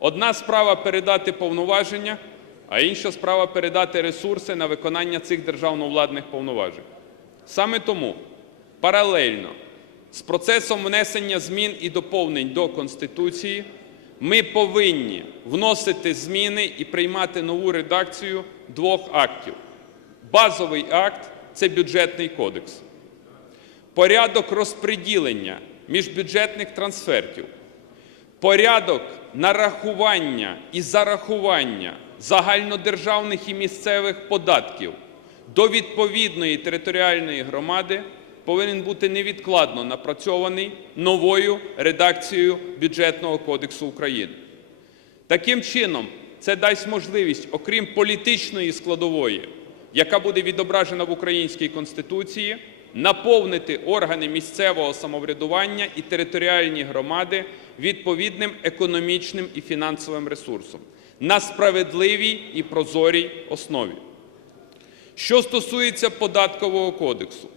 Одна справа передати повноваження, а інша справа передати ресурси на виконання цих державно-владних повноважень. Саме тому паралельно з процесом внесення змін і доповнень до Конституції ми повинні вносити зміни і приймати нову редакцію двох актів. Базовий акт це бюджетний кодекс. Порядок розподілення міжбюджетних трансфертів, порядок нарахування і зарахування загальнодержавних і місцевих податків до відповідної територіальної громади повинен бути невідкладно напрацьований новою редакцією Бюджетного кодексу України. Таким чином, це дасть можливість, окрім політичної складової, яка буде відображена в українській Конституції, наповнити органи місцевого самоврядування і територіальні громади відповідним економічним і фінансовим ресурсом на справедливій і прозорій основі. Що стосується податкового кодексу,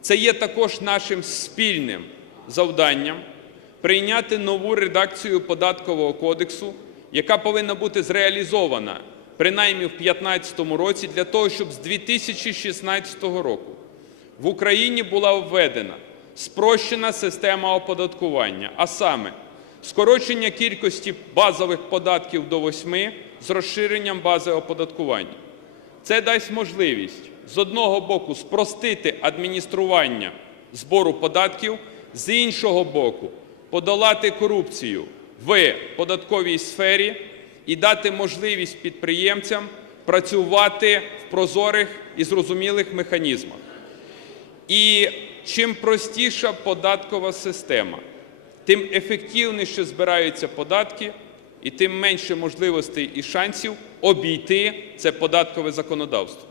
це є також нашим спільним завданням прийняти нову редакцію податкового кодексу, яка повинна бути зреалізована принаймні в 2015 році, для того, щоб з 2016 року в Україні була введена спрощена система оподаткування, а саме скорочення кількості базових податків до восьми з розширенням бази оподаткування. Це дасть можливість з одного боку спростити адміністрування збору податків, з іншого боку подолати корупцію в податковій сфері і дати можливість підприємцям працювати в прозорих і зрозумілих механізмах. І чим простіша податкова система, тим ефективніше збираються податки, і тим менше можливостей і шансів обійти це податкове законодавство.